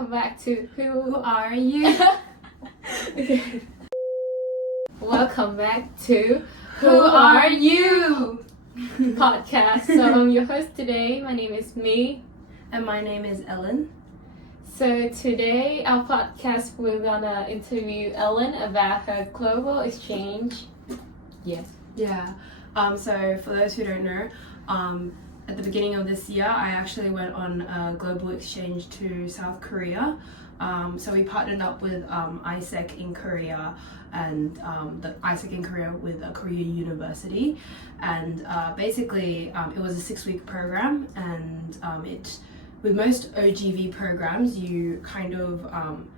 welcome back to Who Are You? Welcome back to Who Are You? podcast. So I'm your host today. My name is Me. And my name is Ellen. So today our podcast we're gonna interview Ellen about her global exchange. Yes. Yeah. So for those who don't know, at the beginning of this year, I actually went on a global exchange to South Korea. So we partnered up with AIESEC in Korea and the AIESEC in Korea with a Korea university. And basically, it was a 6-week program, and with most OGV programs, you kind of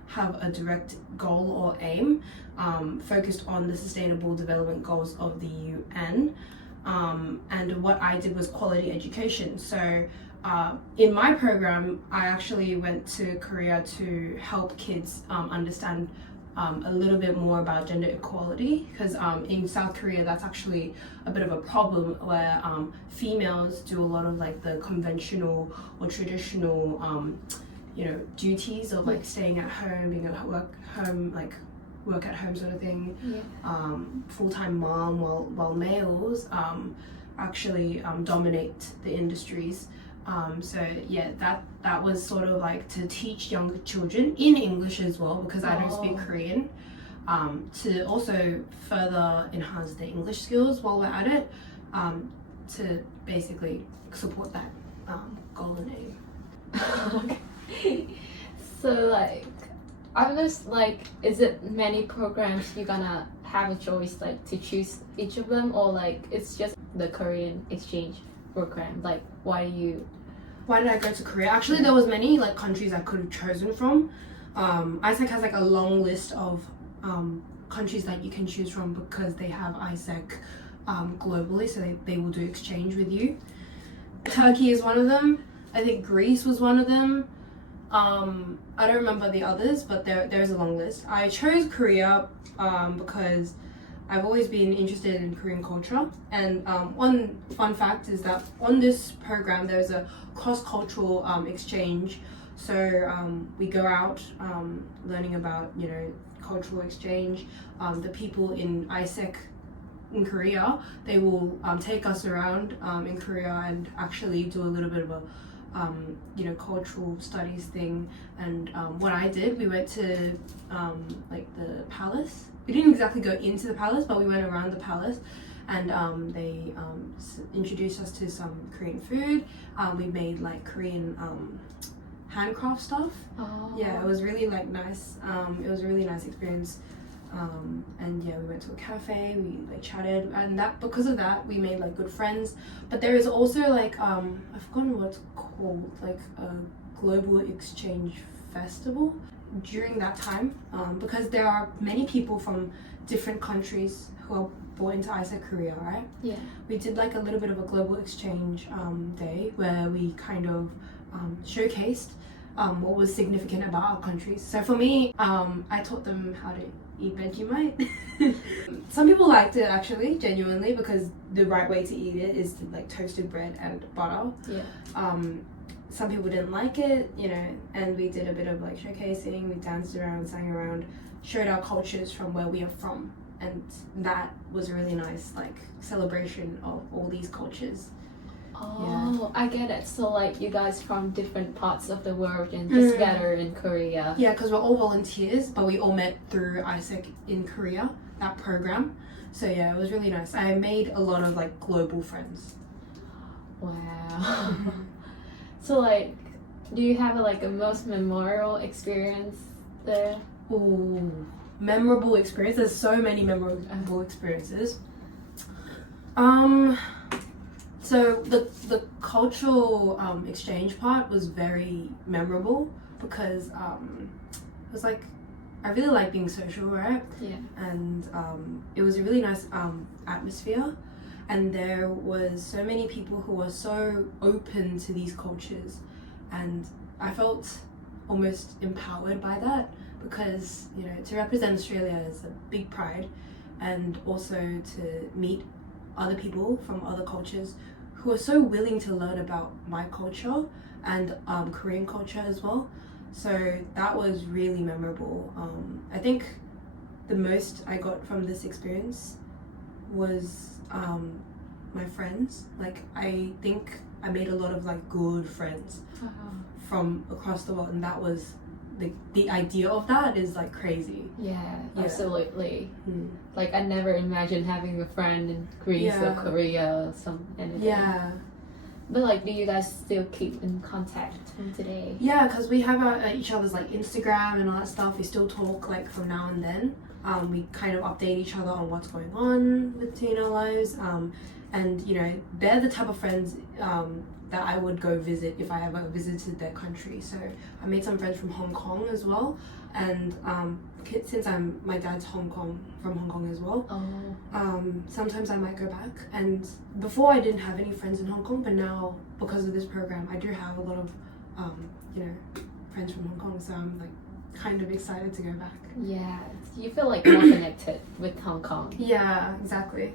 have a direct goal or aim focused on the Sustainable Development Goals of the UN. And what I did was quality education. So in my program, I actually went to Korea to help kids understand a little bit more about gender equality, because in South Korea that's actually a bit of a problem where females do a lot of like the conventional or traditional duties of like staying at home, being at work at home sort of thing, full-time mom, while males actually dominate the industries. So yeah, that was sort of like to teach younger children in English as well, because I don't speak Korean, to also further enhance their English skills while we're at it, to basically support that goal and aim. Okay. So like, are those like, is it many programs you're gonna have a choice like to choose each of them, or like it's just the Korean exchange program? Like, why did I go to Korea? Actually, there was many like countries I could have chosen from. AIESEC has like a long list of countries that you can choose from, because they have AIESEC globally, so they will do exchange with you. Turkey is one of them. I think Greece was one of them. I don't remember the others, but there's a long list. I chose Korea because I've always been interested in Korean culture, and one fun fact is that on this program there's a cross-cultural exchange. So we go out learning about cultural exchange. The people in AIESEC in Korea, they will take us around in Korea and actually do a little bit of a cultural studies thing. And what I did, we went to like the palace. We didn't exactly go into the palace, but we went around the palace, and they introduced us to some Korean food. We made like Korean handcraft stuff. Yeah, it was really like nice. It was a really nice experience. And yeah, we went to a cafe, we like chatted, and because of that we made like good friends. But there is also like I've forgotten what it's called, like a global exchange festival during that time, because there are many people from different countries who are brought into AIESEC Korea, right? Yeah. We did like a little bit of a global exchange day where we kind of showcased what was significant about our countries. So for me, I taught them how to eat Vegemite. Some people liked it actually, genuinely, because the right way to eat it is to like toasted bread and butter. Yeah. Some people didn't like it, and we did a bit of like showcasing. We danced around, sang around, showed our cultures from where we are from, and that was a really nice like celebration of all these cultures. Oh, yeah. I get it. So like you guys from different parts of the world and just gather in Korea. Yeah, because we're all volunteers, but we all met through AIESEC in Korea, that program. So yeah, it was really nice. I made a lot of like global friends. Wow. So like, do you have a most memorable experience there? Ooh, memorable experience. There's so many memorable experiences. So the cultural exchange part was very memorable, because it was like, I really like being social, right? Yeah. And it was a really nice atmosphere, and there was so many people who were so open to these cultures, and I felt almost empowered by that, because to represent Australia is a big pride, and also to meet other people from other cultures who are so willing to learn about my culture and Korean culture as well. So that was really memorable. I think the most I got from this experience was my friends. Like, I think I made a lot of like good friends from across the world, and that was the idea of that is like crazy. Yeah, absolutely. Mm. Like, I never imagined having a friend in Greece or Korea or anything. Yeah. But like, do you guys still keep in contact from today? Yeah, because we have each other's like Instagram and all that stuff. We still talk like from now and then. We kind of update each other on what's going on within our lives. And you know, they're the type of friends that I would go visit if I ever visited their country. So I made some friends from Hong Kong as well, and since my dad's from Hong Kong as well. Sometimes I might go back. And before I didn't have any friends in Hong Kong, but now because of this program, I do have a lot of you know, friends from Hong Kong. So I'm like kind of excited to go back. Yeah, you feel like more connected with Hong Kong. Yeah, exactly.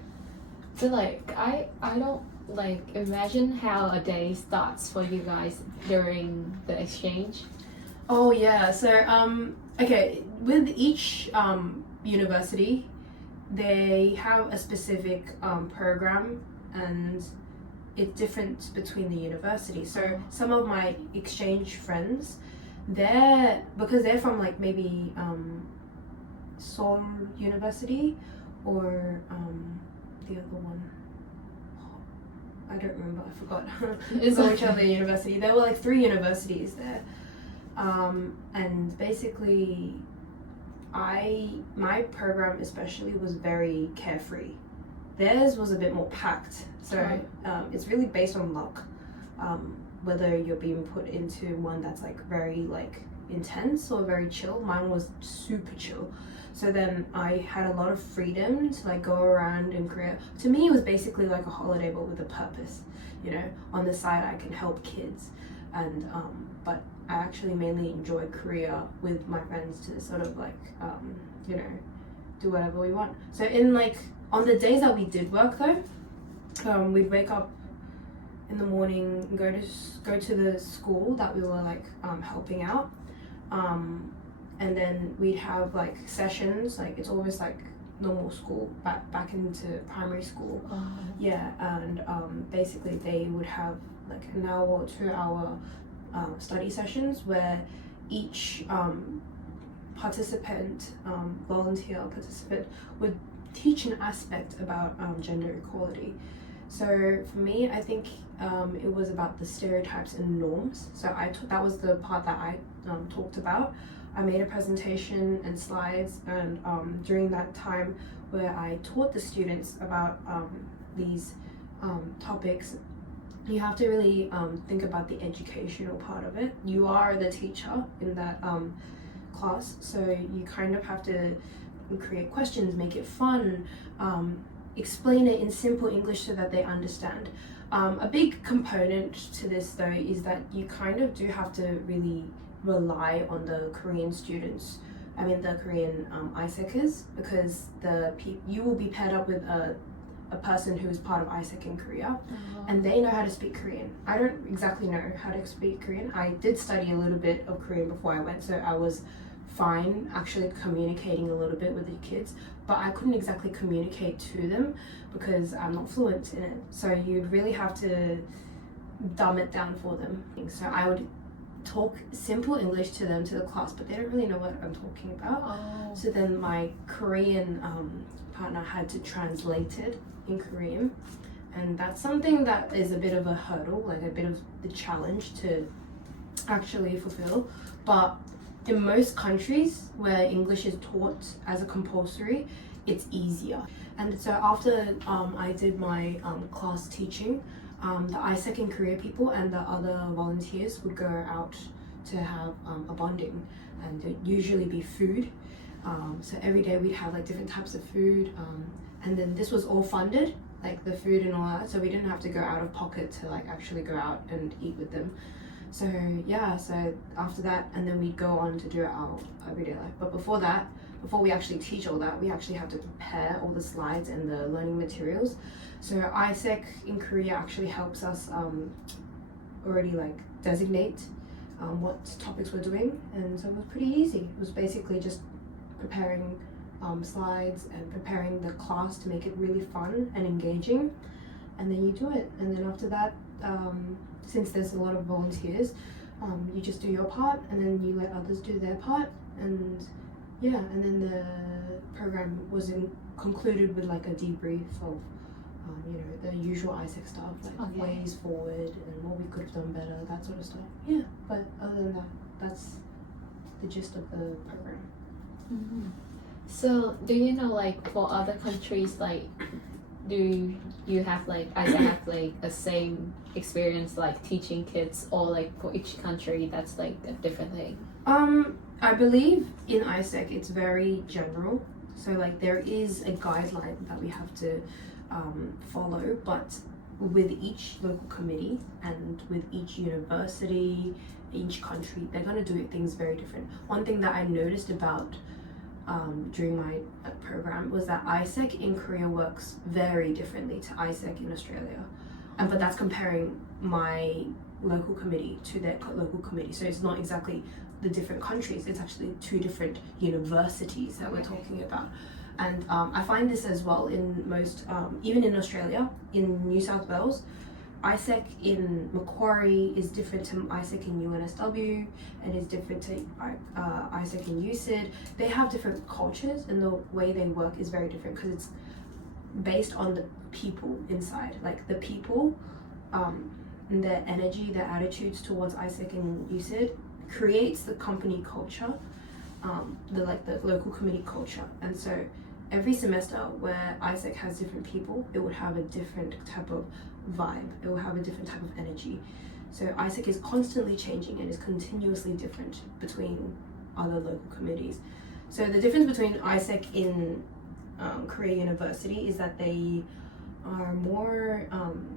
So like, I don't like imagine how a day starts for you guys during the exchange. Oh yeah, so okay, with each university, they have a specific program, and it's different between the universities. So some of my exchange friends, because they're from like maybe Seoul University or the other one. I don't remember, I forgot. Which other university. There were like 3 universities there. And basically my program especially was very carefree. Theirs was a bit more packed. So it's really based on luck. Whether you're being put into one that's like very like intense or very chill. Mine was super chill. So then I had a lot of freedom to like go around in Korea. To me, it was basically like a holiday, but with a purpose. You know, on the side I can help kids, and but I actually mainly enjoyed Korea with my friends to sort of like you know, do whatever we want. So in like on the days that we did work though, we'd wake up in the morning, go to the school that we were like helping out. And then we'd have like sessions, like it's always like normal school, back into primary school. Yeah, and basically they would have like an hour or 2 hour study sessions where each volunteer participant would teach an aspect about gender equality. So for me, I think it was about the stereotypes and norms. So that was the part that I talked about. I made a presentation and slides, and during that time where I taught the students about these topics, you have to really think about the educational part of it. You are the teacher in that class, so you kind of have to create questions, make it fun, explain it in simple English so that they understand. A big component to this though is that you kind of do have to really rely on the Korean students, the Korean AIESECers, because you will be paired up with a person who is part of AIESEC in Korea, and they know how to speak Korean. I don't exactly know how to speak Korean. I did study a little bit of Korean before I went, so I was fine actually communicating a little bit with the kids, but I couldn't exactly communicate to them because I'm not fluent in it. So you'd really have to dumb it down for them. So I would talk simple English to them, to the class, but they don't really know what I'm talking about. So then my Korean partner had to translate it in Korean, and that's something that is a bit of a hurdle, like a bit of the challenge to actually fulfill. But in most countries where English is taught as a compulsory, it's easier. And so after I did my class teaching, the AIESEC in Korea people and the other volunteers would go out to have a bonding, and it'd usually be food. So every day we'd have like different types of food, and then this was all funded, like the food and all that, so we didn't have to go out of pocket to like actually go out and eat with them. So yeah, so after that, and then we'd go on to do our everyday life. But before that, before we actually teach all that, we actually have to prepare all the slides and the learning materials. So AIESEC in Korea actually helps us already like designate what topics we're doing, and so it was pretty easy. It was basically just preparing slides and preparing the class to make it really fun and engaging, and then you do it. And then after that, since there's a lot of volunteers, you just do your part and then you let others do their part, and yeah, and then the program was concluded with like a debrief of you know, the usual AIESEC stuff, like ways forward and what we could have done better, that sort of stuff. Yeah, but other than that, that's the gist of the program. Mm-hmm. So do you know, like, for other countries, like, do you have like AIESEC have like a same experience like teaching kids, or like for each country that's like a different thing? I believe in AIESEC it's very general, so like there is a guideline that we have to follow, but with each local committee and with each university, each country, they're going to do things very different. One thing that I noticed about during my program was that AIESEC in Korea works very differently to AIESEC in Australia, but that's comparing my local committee to their local committee, so it's not exactly the different countries, it's actually two different universities that we're talking about. And I find this as well in most, even in Australia, in New South Wales, AIESEC in Macquarie is different to AIESEC in UNSW, and is different to AIESEC in USyd. They have different cultures, and the way they work is very different because it's based on the people inside, like the people, and their energy, their attitudes towards AIESEC and USyd creates the company culture, the local committee culture. And so every semester where AIESEC has different people, it would have a different type of vibe, it will have a different type of energy. So AIESEC is constantly changing and is continuously different between other local committees. So the difference between AIESEC in Korea University is that they are more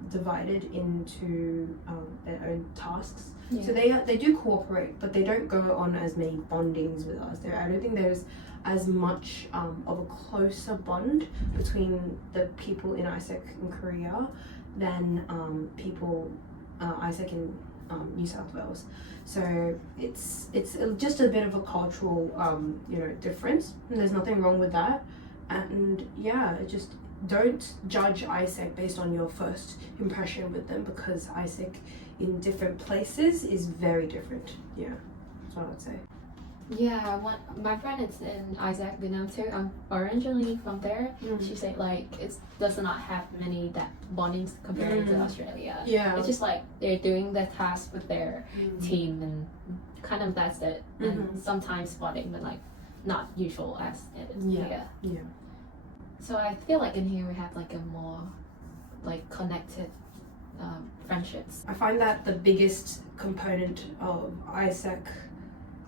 divided into their own tasks. Yeah. So they do cooperate, but they don't go on as many bondings with us. I don't think there's as much of a closer bond between the people in AIESEC in Korea than people AIESEC in New South Wales. So it's just a bit of a cultural difference, and there's nothing wrong with that. And yeah, just don't judge AIESEC based on your first impression with them, because AIESEC in different places is very different. Yeah, that's what I would say. Yeah, my friend is in AIESEC Vietnam too. I'm originally from there. She said like it does not have many that bondings compared to Australia. Yeah, it's just like they're doing their task with their team, and kind of that's it. And sometimes bonding, but like not usual as in here. Yeah. So I feel like in here we have like a more like connected friendships. I find that the biggest component of AIESEC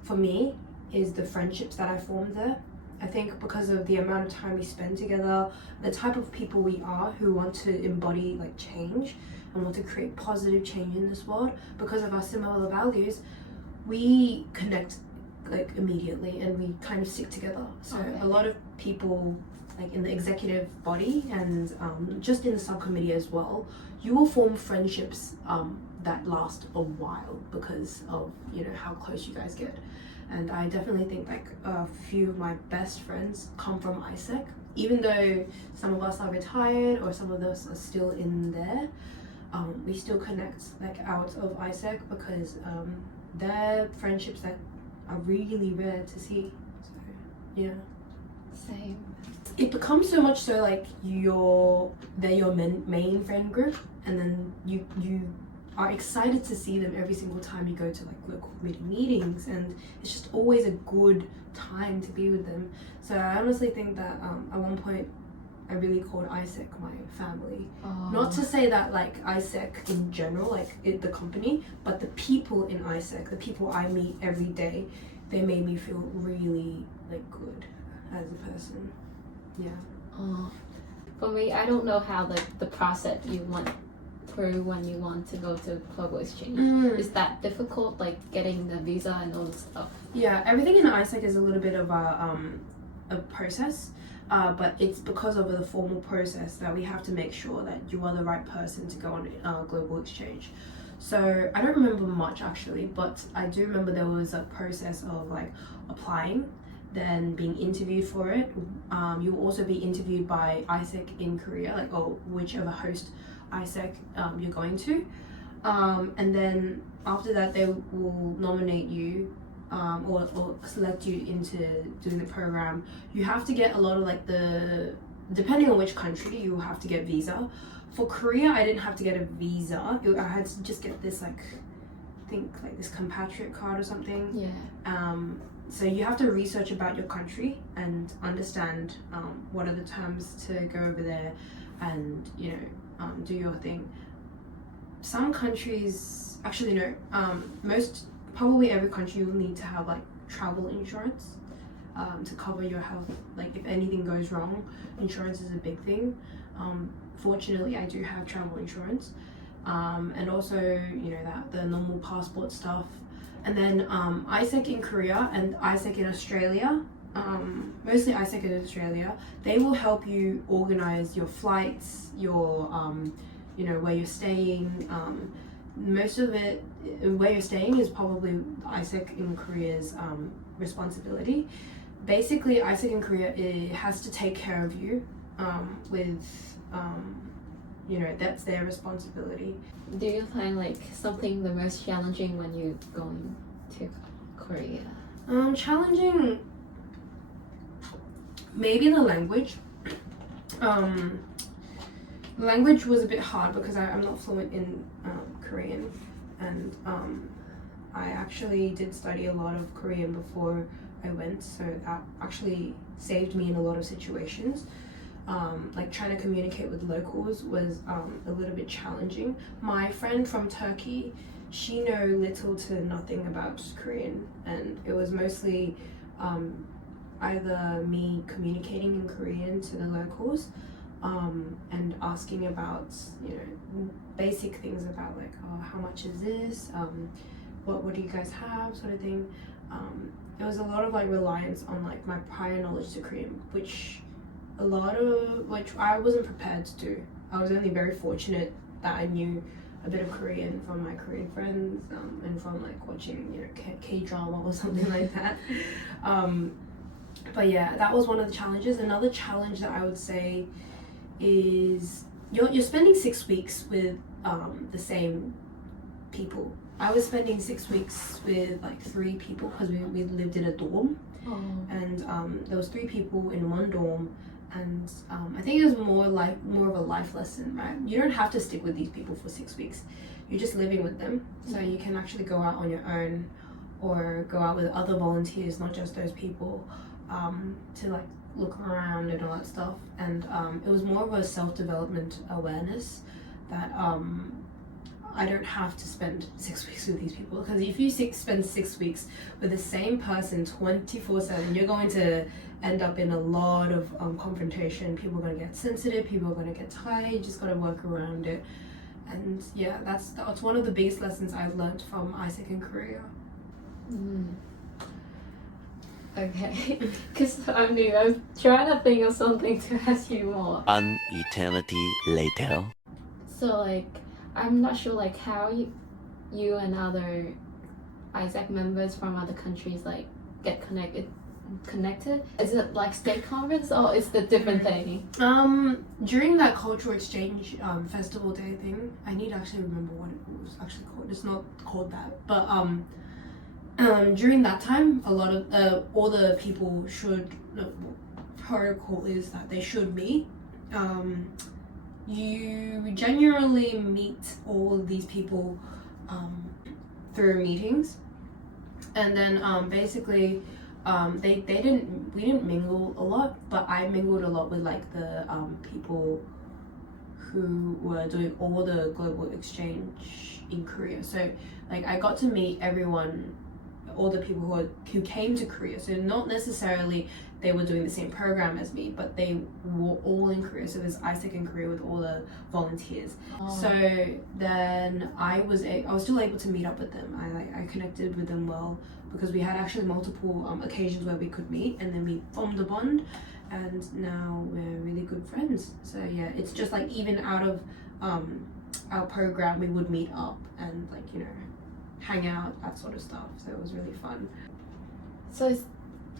for me is the friendships that I formed there. I think because of the amount of time we spend together, the type of people we are who want to embody like change and want to create positive change in this world, because of our similar values, we connect like immediately and we kind of stick together. So a lot of people like in the executive body and just in the subcommittee as well, you will form friendships that last a while because of how close you guys get. And I definitely think like a few of my best friends come from AIESEC, even though some of us are retired or some of us are still in there. We still connect like out of AIESEC because they're friendships that are really rare to see. So yeah, same. It becomes so much so like they're your main friend group, and then you are excited to see them every single time you go to like local committee meetings, and it's just always a good time to be with them. So I honestly think that at one point I really called AIESEC my family. Not to say that like AIESEC in general, like the company, but the people in AIESEC, the people I meet every day, they made me feel really like good as a person. Yeah. For me, I don't know how the process you went through when you want to go to global exchange. Is that difficult, like getting the visa and all this stuff? Yeah, everything in AIESEC is a little bit of a process, but it's because of the formal process that we have to make sure that you are the right person to go on global exchange. So I don't remember much actually, but I do remember there was a process of like applying, then being interviewed for it. You'll also be interviewed by AIESEC in Korea, like, or whichever host AIESEC you're going to. And then after that, they will nominate you or select you into doing the program. You have to get a lot of like depending on which country, you have to get visa. For Korea, I didn't have to get a visa. I had to just get this like, I think like this compatriot card or something. Yeah. So you have to research about your country and understand what are the terms to go over there and, you know, do your thing. Some countries, actually no, probably every country will need to have like travel insurance to cover your health. Like if anything goes wrong, insurance is a big thing. Fortunately, I do have travel insurance, and also, you know, that the normal passport stuff. And then AIESEC in Korea and AIESEC in Australia, mostly AIESEC in Australia, they will help you organize your flights, your you know, where you're staying. Most of it, where you're staying is probably AIESEC in Korea's responsibility. Basically, AIESEC in Korea, it has to take care of you with, you know, that's their responsibility. Do you find like something the most challenging when you're going to Korea? Challenging, maybe the language. The language was a bit hard because I'm not fluent in Korean, and I actually did study a lot of Korean before I went, so that actually saved me in a lot of situations. Like trying to communicate with locals was a little bit challenging. My friend from Turkey, she knew little to nothing about Korean, and it was mostly either me communicating in Korean to the locals and asking about, you know, basic things about like, oh, how much is this? What do you guys have, sort of thing. It was a lot of like reliance on like my prior knowledge to Korean, which I wasn't prepared to do. I was only very fortunate that I knew a bit of Korean from my Korean friends and from like watching, you know, K-drama or something like that. But yeah, that was one of the challenges. Another challenge that I would say is you're spending 6 weeks with the same people. I was spending 6 weeks with like 3 people because we lived in a dorm. Oh. And there was 3 people in one dorm, and I think it was more of a life lesson, right? You don't have to stick with these people for 6 weeks. You're just living with them, so you can actually go out on your own or go out with other volunteers, not just those people, to like look around and all that stuff. And it was more of a self-development awareness that I don't have to spend 6 weeks with these people, because if you spend 6 weeks with the same person 24/7, you're going to end up in a lot of confrontation. People are going to get sensitive, people are going to get tired. You just got to work around it. And yeah, that's one of the biggest lessons I've learned from AIESEC in Korea. Okay, because I'm new. I'm trying to think of something to ask you more. An eternity later. So like, I'm not sure like how you and other AIESEC members from other countries like get connected. Is it like state conference or is it a different thing? During that cultural exchange festival day thing, I need to actually remember what it was actually called. It's not called that, but during that time, a lot of all the people protocol is that they should meet. You genuinely meet all of these people through meetings, and then basically we didn't mingle a lot, but I mingled a lot with like the people who were doing all the global exchange in Korea. So like I got to meet everyone, all the people who came to Korea. So not necessarily they were doing the same program as me, but they were all in Korea. So there's AIESEC in Korea with all the volunteers. Oh. So then I was still able to meet up with them. I connected with them well, because we had actually multiple occasions where we could meet, and then we formed a bond, and now we're really good friends. So yeah, it's just like even out of our program, we would meet up and like, you know, hang out, that sort of stuff. So it was really fun. So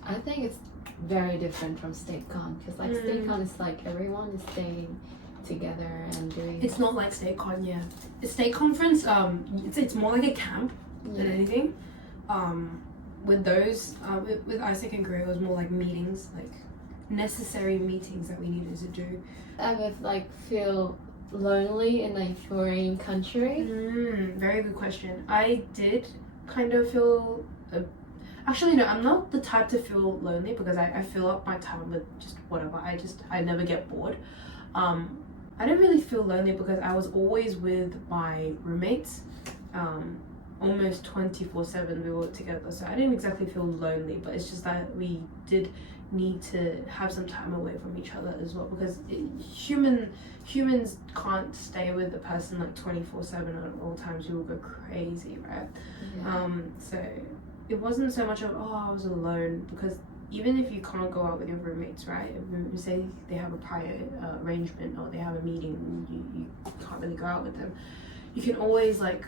I think it's very different from StateCon because like StateCon is like everyone is staying together and doing. It's not like StateCon, yeah. The State Conference, it's more like a camp than anything. With those, with AIESEC in Korea, it was more like meetings, like necessary meetings that we needed to do. Ever like feel lonely in a foreign country? Very good question. I did kind of feel. Actually, no, I'm not the type to feel lonely because I fill up my time with just whatever. I never get bored. I don't really feel lonely because I was always with my roommates. Almost 24/7 we were together, so I didn't exactly feel lonely, but it's just that we did need to have some time away from each other as well because humans can't stay with a person like 24/7 at all times. You will go crazy, right? So it wasn't so much of I was alone, because even if you can't go out with your roommates, right, if say they have a prior arrangement or they have a meeting and you can't really go out with them, you can always like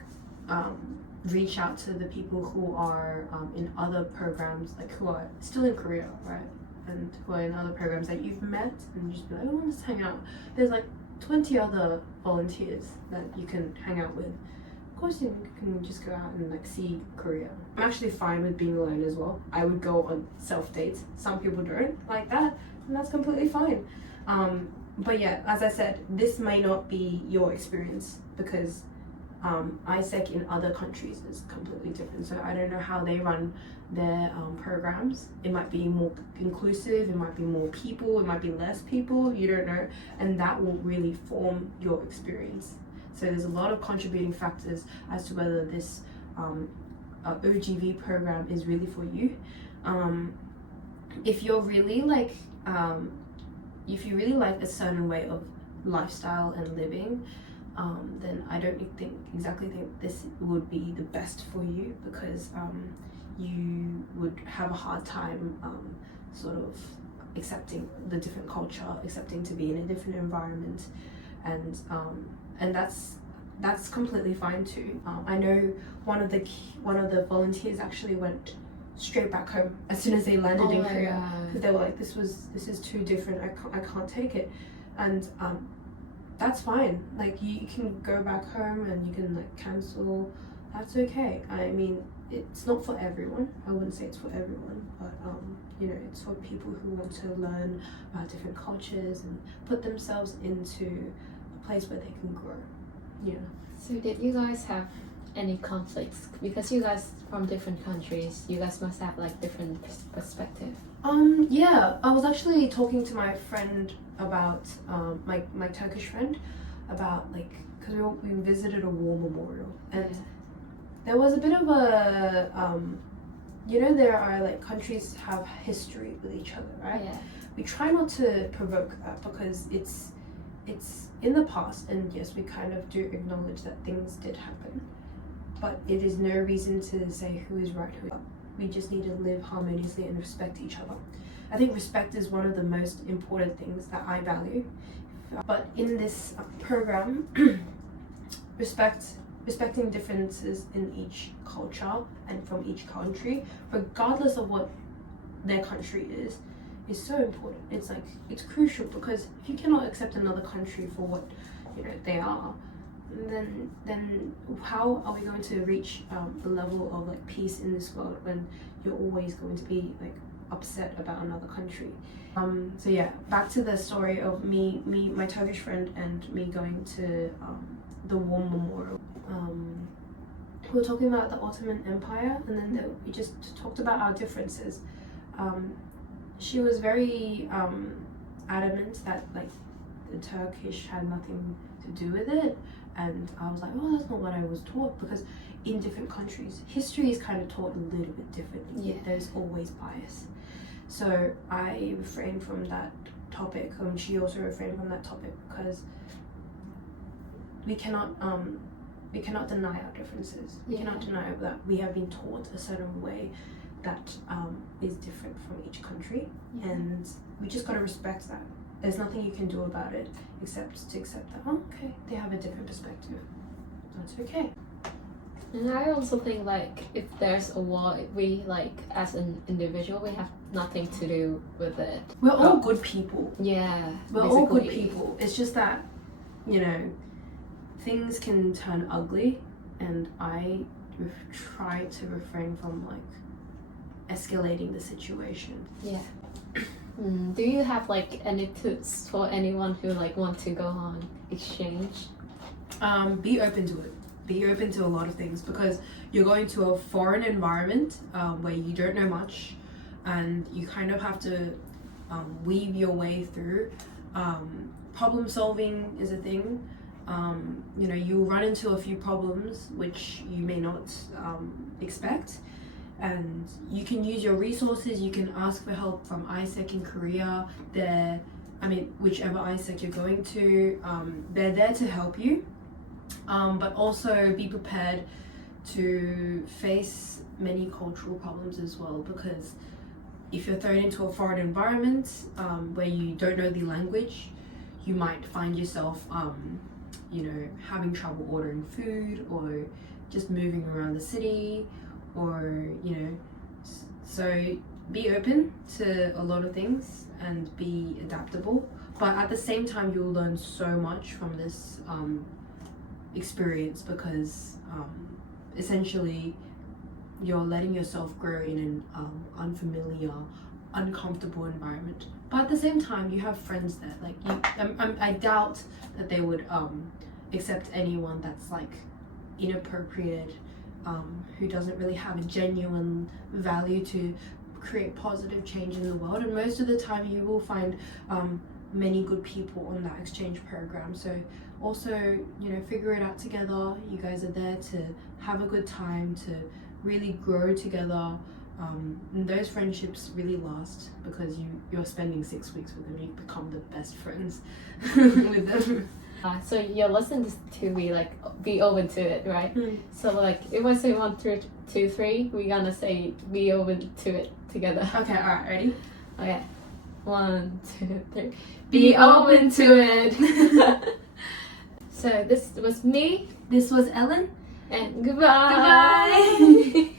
reach out to the people who are in other programs, like who are still in Korea, right, and who are in other programs that you've met, and just be like, oh, let's hang out. There's like 20 other volunteers that you can hang out with. Of course, you can just go out and like see Korea. I'm actually fine with being alone as well. I would go on self dates. Some people don't like that, and that's completely fine. But yeah, as I said, this may not be your experience because AIESEC in other countries is completely different. So I don't know how they run their programs. It might be more inclusive, it might be more people, it might be less people, you don't know, and that will really form your experience. So there's a lot of contributing factors as to whether this OGV program is really for you. If you're really like, if you really like a certain way of lifestyle and living, then I don't exactly think this would be the best for you, because you would have a hard time sort of accepting the different culture, accepting to be in a different environment, and that's completely fine too. I know one of the volunteers actually went straight back home as soon as they landed in Korea, because they were like, this is too different, I can't take it, and that's fine. Like you can go back home and you can like cancel. That's okay. I mean, it's not for everyone. I wouldn't say it's for everyone, but you know, it's for people who want to learn about different cultures and put themselves into a place where they can grow. Yeah. So did you guys have any conflicts? Because you guys from different countries, you guys must have like different perspective. Yeah, I was actually talking to my friend about my Turkish friend about like, because we visited a war memorial, and there was a bit of a you know, there are like countries have history with each other, right? Yeah. We try not to provoke that because it's in the past, and yes, we kind of do acknowledge that things did happen, but it is no reason to say who is right, who is wrong. We just need to live harmoniously and respect each other. I think respect is one of the most important things that I value. But in this program, respecting differences in each culture and from each country, regardless of what their country is so important. It's like, it's crucial, because if you cannot accept another country for what, you know, they are, then how are we going to reach the level of like peace in this world when you're always going to be like upset about another country? So yeah, back to the story of me, my Turkish friend, and me going to the war memorial. We were talking about the Ottoman Empire, and then we just talked about our differences. She was very adamant that like the Turkish had nothing to do with it, and I was like, oh, that's not what I was taught, because in different countries history is kind of taught a little bit differently. Yeah. There's always bias, so I refrained from that topic, and she also refrained from that topic, because we cannot deny our differences. We cannot deny that we have been taught a certain way that is different from each country, and we just got to respect that. there's nothing you can do about it except to accept that, oh, okay, they have a different perspective. That's okay. And I also think like if there's a war, we like as an individual, we have nothing to do with it. We're all good people. Yeah, We're all good basically. people. It's just that, you know, things can turn ugly, and I try to refrain from like escalating the situation. Yeah. Do you have like any tips for anyone who like want to go on exchange? Be open to it. Be open to a lot of things, because you're going to a foreign environment where you don't know much, and you kind of have to weave your way through. Problem solving is a thing. You know, you'll run into a few problems which you may not expect, and you can use your resources. You can ask for help from AIESEC in Korea. Whichever AIESEC you're going to, they're there to help you. But also be prepared to face many cultural problems as well, because if you're thrown into a foreign environment where you don't know the language, you might find yourself you know, having trouble ordering food, or just moving around the city, or you know, so be open to a lot of things and be adaptable, but at the same time you'll learn so much from this experience, because essentially you're letting yourself grow in an unfamiliar, uncomfortable environment, but at the same time you have friends there. Like I doubt that they would accept anyone that's like inappropriate, who doesn't really have a genuine value to create positive change in the world. And most of the time you will find many good people on that exchange program. So also, you know, figure it out together. You guys are there to have a good time, to really grow together, and those friendships really last, because you're spending 6 weeks with them. You become the best friends with them. So your lesson is to be open to it, right? So like if I say 1, 2, 3, we're gonna say be open to it together. Okay, alright, ready? Okay. 1, 2, 3. Be open to it. So this was me. This was Ellen. And goodbye. Goodbye.